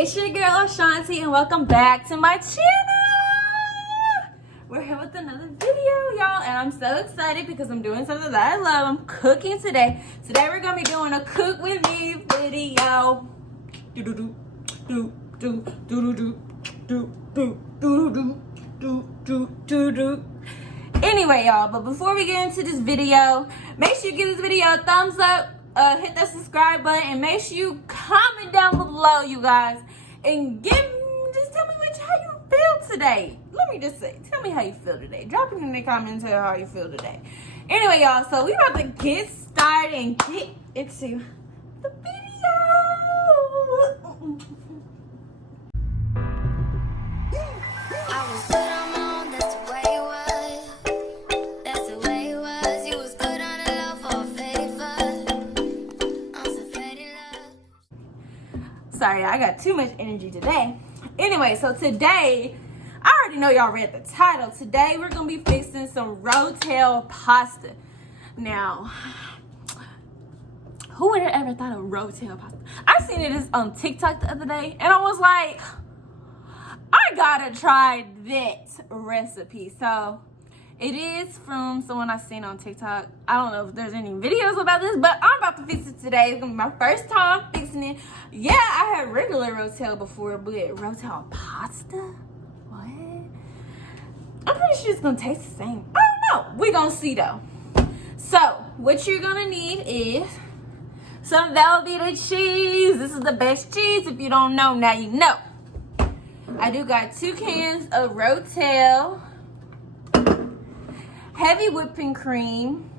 it's your girl Ashanti and welcome back to my channel. We're here with another video, y'all, and I'm so excited because I'm doing something that I love. I'm cooking today. Today we're gonna be doing a cook with me video. Anyway, y'all, but before we get into this video, make sure you give this video a thumbs up, hit that subscribe button, and make sure you comment down below, you guys, and just tell me how you feel today. Let me just say, tell me how you feel today. Drop it in the comments how you feel today. Anyway, y'all, so we about to get started and get into the video. I was good on my own, that's the way it was. That's the way it was. You was good on the low for a favor. I'm so faded love. Sorry, I got too much energy today. Anyway, so today, I already know y'all read the title. Today, we're going to be fixing some Rotel Pasta. Now, who would have ever thought of Rotel Pasta? I seen it on TikTok the other day, and I was like, I gotta try that recipe. So, it is from someone I seen on TikTok. I don't know if there's any videos about this, but I'm about to fix it today. It's gonna be my first time fixing it. Yeah, I had regular Rotel before, but Rotel Pasta? What? I'm pretty sure it's gonna taste the same. I don't know. We're gonna see though. So, what you're gonna need is some Velveeta cheese. This is the best cheese. If you don't know, now you know. I do got 2 cans of Rotel, heavy whipping cream.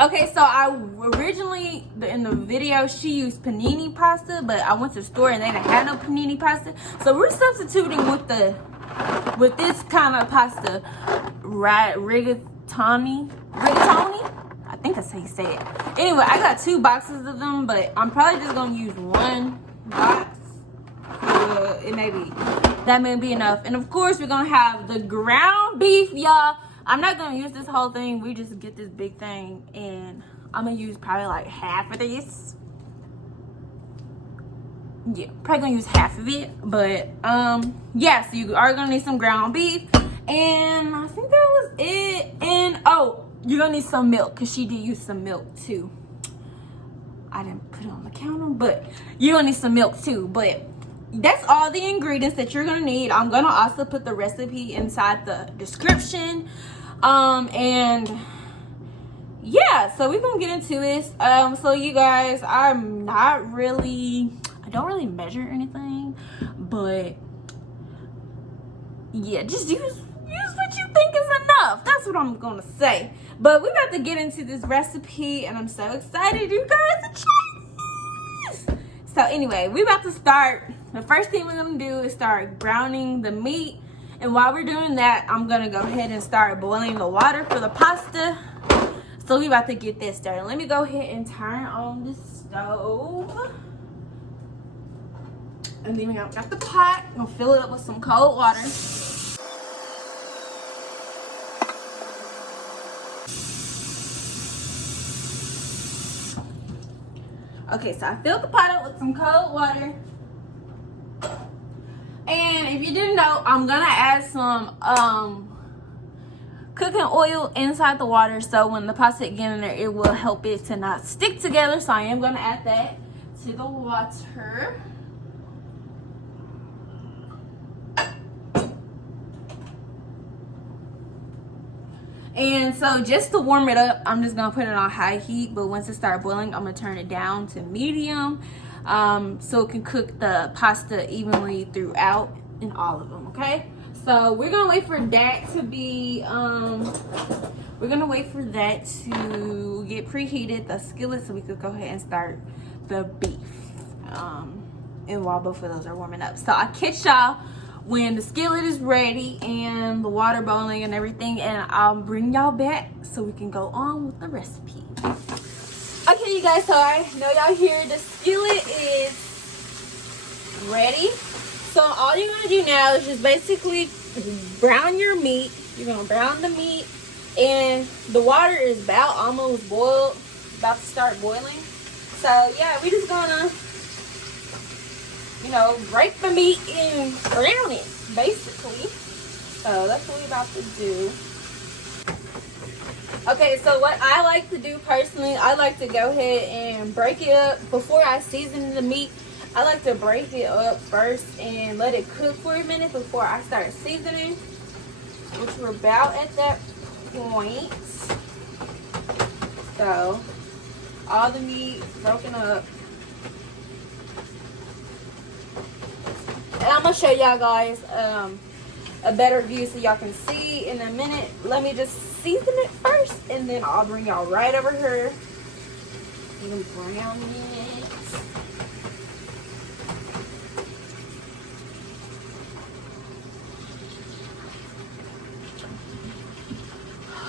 Okay, so I originally, in the video, she used panini pasta, but I went to the store and they didn't have no panini pasta. So we're substituting with this kind of pasta, rigatoni. I think that's how you say it. Anyway, I got 2 boxes of them, but I'm probably just gonna use 1 box. That may be enough. And of course, we're gonna have the ground beef, y'all. I'm not gonna use this whole thing. We just get this big thing, and I'm gonna use probably like half of this. Yeah, probably gonna use half of it. But yeah, so you are gonna need some ground beef, and I think that was it. And oh, you're gonna need some milk because she did use some milk too. I didn't put it on the counter, but you're gonna need some milk too. But that's all the ingredients that you're gonna need. I'm gonna also put the recipe inside the description. And yeah, so we're gonna get into this. So you guys, I don't really measure anything, but yeah, just use what you think is enough. That's what I'm gonna say. But we're about to get into this recipe, and I'm so excited, you guys, to try this. So anyway, we're about to start. The first thing we're gonna do is start browning the meat. And while we're doing that, I'm gonna go ahead and start boiling the water for the pasta. So we're about to get that started. Let me go ahead and turn on the stove. And then we got the pot. I'm gonna fill it up with some cold water. Okay, so I filled the pot up with some cold water. And if you didn't know, I'm gonna add some cooking oil inside the water, so when the pasta get in there, it will help it to not stick together. So I am gonna add that to the water. And so just to warm it up, I'm just gonna put it on high heat, but once it starts boiling, I'm gonna turn it down to medium. So it can cook the pasta evenly throughout in all of them, okay? So we're gonna wait for that to be, we're gonna wait for that to get preheated, the skillet, so we could go ahead and start the beef. And while both of those are warming up. So I'll catch y'all when the skillet is ready and the water boiling and everything, and I'll bring y'all back so we can go on with the recipe. Okay, you guys, so I know y'all hear the skillet is ready. So all you're gonna do now is just basically brown your meat. You're gonna brown the meat, and the water is about almost boiled, about to start boiling. So yeah, we just gonna know, break the meat and brown it, basically. So that's what we're about to do. Okay, so what I like to do personally, I like to go ahead and break it up before I season the meat. I like to break it up first and let it cook for a minute before I start seasoning, which we're about at that point. So all the meat broken up. And I'm gonna show y'all guys a better view so y'all can see in a minute. Let me just season it first and then I'll bring y'all right over here. Even brown it.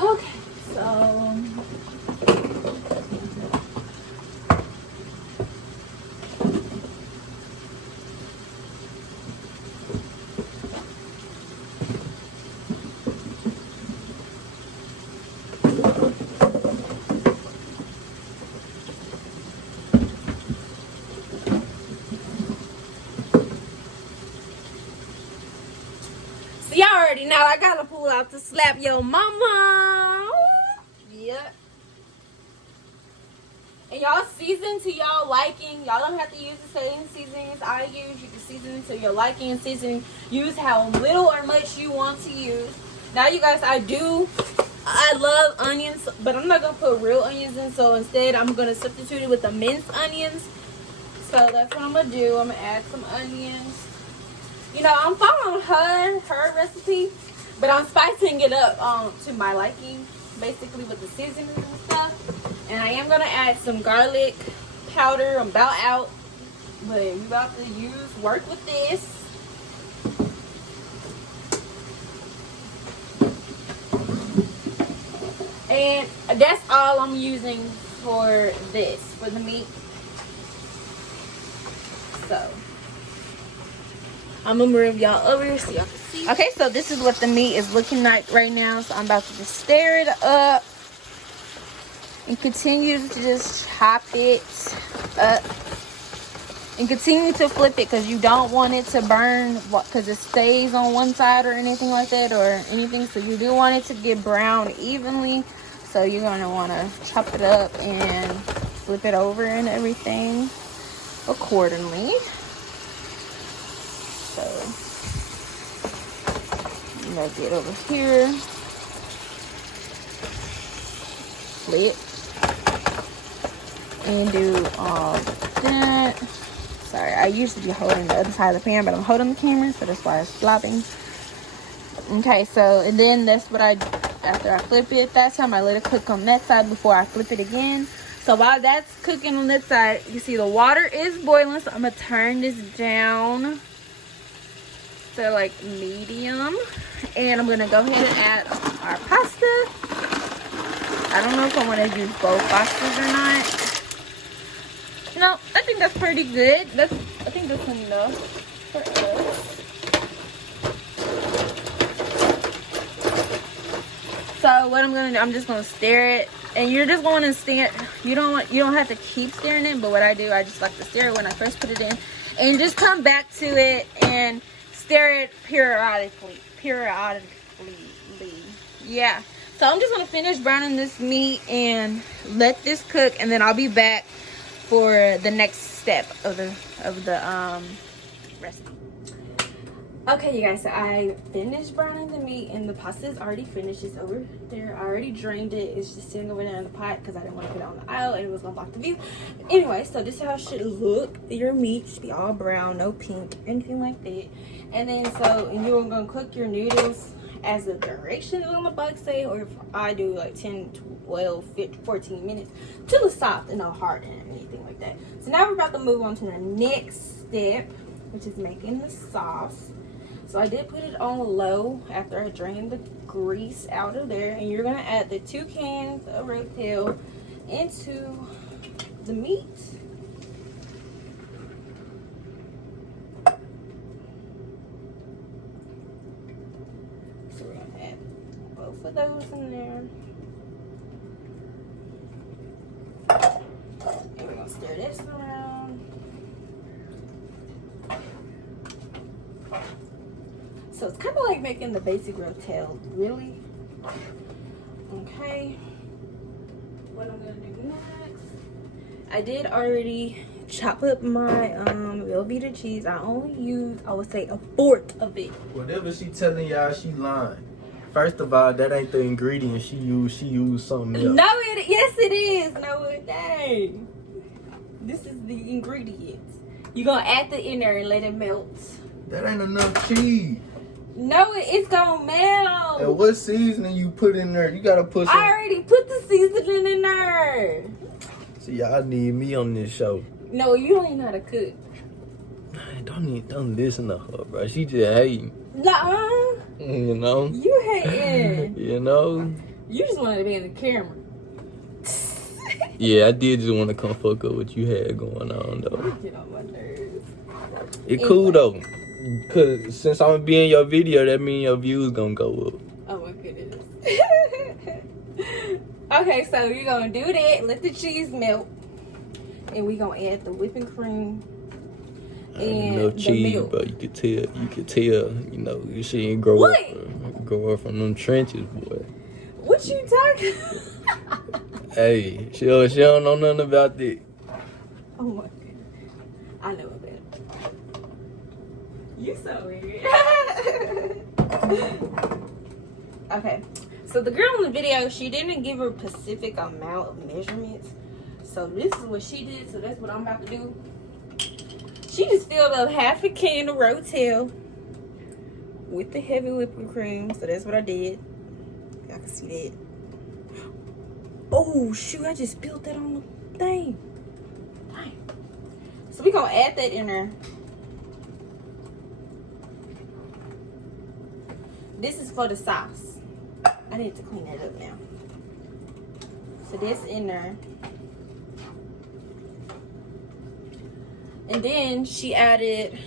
Okay, so y'all already know I gotta pull out to slap your mama. Yep. And y'all season to y'all liking. Y'all don't have to use the same seasonings I use. You can season to your liking and season. Use how little or much you want to use. Now, you guys, I love onions, but I'm not gonna put real onions in. So instead, I'm gonna substitute it with the minced onions. So that's what I'm gonna do. I'm gonna add some onions. You know, I'm following her recipe, but I'm spicing it up to my liking, basically with the seasonings and stuff. And I am gonna add some garlic powder. I'm about out, but we about to work with this. And that's all I'm using for this, for the meat. So I'm gonna move y'all over here so y'all can see. Okay, so this is what the meat is looking like right now. So I'm about to just stir it up and continue to just chop it up and continue to flip it because you don't want it to burn because it stays on one side or anything like that or anything. So you do want it to get brown evenly. So you're gonna want to chop it up and flip it over and everything accordingly. So I'm gonna get over here, flip, and do all that. Sorry, I used to be holding the other side of the pan, but I'm holding the camera, so that's why it's flopping. Okay, so and then that's what I do after I flip it. That time I let it cook on that side before I flip it again. So while that's cooking on that side, you see the water is boiling. So I'm gonna turn this down to like medium, and I'm gonna go ahead and add our pasta. I don't know if I want to use both pastas or not. No, I think that's pretty good. I think that's enough for us. So what I'm gonna do, I'm just gonna stir it, and you're just going to stir. You don't have to keep stirring it, but what I do, I just like to stir it when I first put it in, and just come back to it and stir it periodically. Yeah. So I'm just gonna finish browning this meat and let this cook, and then I'll be back for the next step of the recipe. Okay, you guys, so I finished browning the meat and the pasta is already finished. It's over there. I already drained it. It's just sitting over there in the pot because I didn't want to put it on the aisle and it was gonna block the view. Anyway, so this is how it should look. Your meat should be all brown, no pink, anything like that. And then you're gonna cook your noodles as the duration is on the box say, or if I do like 10, 12, 15, 14 minutes till it's soft and not hard and anything like that. So now we're about to move on to the next step, which is making the sauce. So I did put it on low after I drained the grease out of there, and you're gonna add the 2 cans of Rotel into the meat. So we're gonna add both of those in there. And we're gonna stir this around. So it's kind of like making the basic rotel. Really? Okay. What I'm gonna do next? I did already chop up my Velveeta cheese. I only used, I would say, a fourth of it. Whatever she telling y'all, she lying. First of all, that ain't the ingredient she used something else. No, yes it is. No, it ain't. This is the ingredients. You gonna add the in there and let it melt. That ain't enough cheese. No, it's gonna melt. And what seasoning you put in there? You gotta put some. I already put the seasoning in there. See, y'all need me on this show. No, you don't even know how to cook. Don't listen to her, bro. She just hating. Nuh-uh. You know? You hating. You know? You just wanted to be in the camera. Yeah, I did just want to come fuck up what you had going on, though. Get on my nerves. It cool, though. Because since I'm going to be in your video, that means your views going to go up. Oh, my goodness. Okay, so you're going to do that. Let the cheese melt. And we're going to add the whipping cream. And enough cheese, milk. bro. You could tell, you know, she ain't grow up from them trenches, boy. What you talking? Hey, she don't know nothing about that. Oh my goodness. I know about it. You so weird. Okay. So the girl in the video, she didn't give a specific amount of measurements. So this is what she did. So that's what I'm about to do. She just filled up half a can of Rotel with the heavy whipping cream. So that's what I did. Y'all can see that. Oh shoot, I just spilled that on the thing. Dang. So we're gonna add that in there. This is for the sauce. I need to clean that up now. So that's in there. And then she added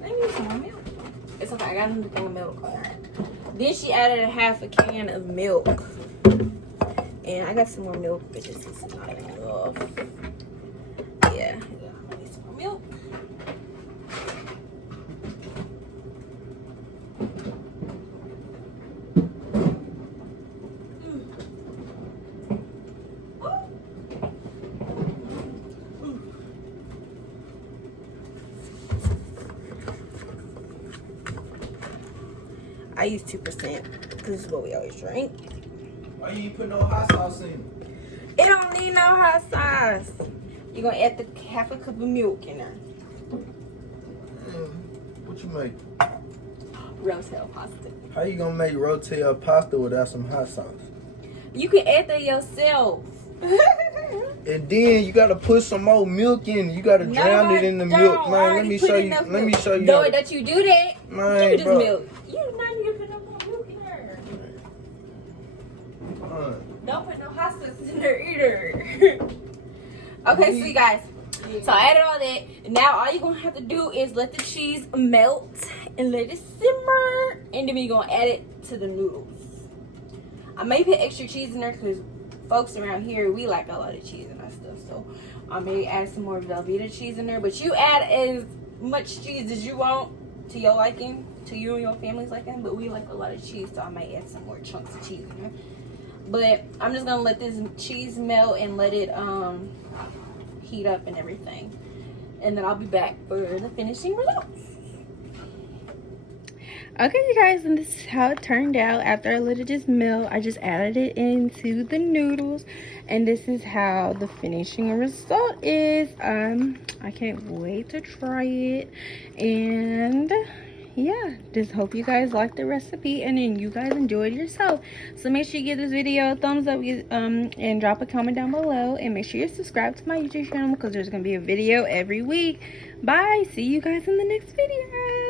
I need some more milk. It's okay, I got another thing of milk. Then she added a half a can of milk. And I got some more milk, but this is not enough. Yeah, I need some more milk. I use 2% because this is what we always drink. Why you ain't put no hot sauce in? It don't need no hot sauce. You're gonna add the half a cup of milk in there. What you make? Rotel pasta. How you gonna make Rotel pasta without some hot sauce? You can add that yourself. And then you gotta put some more milk in. You gotta drown it in the milk, man. Let me show you. Let me show you. The way that you do that, man, you just bro. milk. You not need to put no more milk in there. Don't put no hot sauce in there either. Okay, so you guys. So I added all that. Now all you're gonna have to do is let the cheese melt and let it simmer, and then we're gonna add it to the noodles. I may put extra cheese in there because folks around here, we like a lot of cheese in our stuff. So I may add some more Velveeta cheese in there. But you add as much cheese as you want to your liking, to you and your family's liking. But we like a lot of cheese, so I might add some more chunks of cheese in there. But I'm just gonna let this cheese melt and let it heat up and everything. And then I'll be back for the finishing results. Okay, you guys, and this is how it turned out after I let it just melt. I just added it into the noodles, and this is how the finishing result is. I can't wait to try it. And yeah, just hope you guys like the recipe and then you guys enjoyed yourself. So make sure you give this video a thumbs up and drop a comment down below, and make sure you're subscribed to my YouTube channel because there's gonna be a video every week. Bye, see you guys in the next video.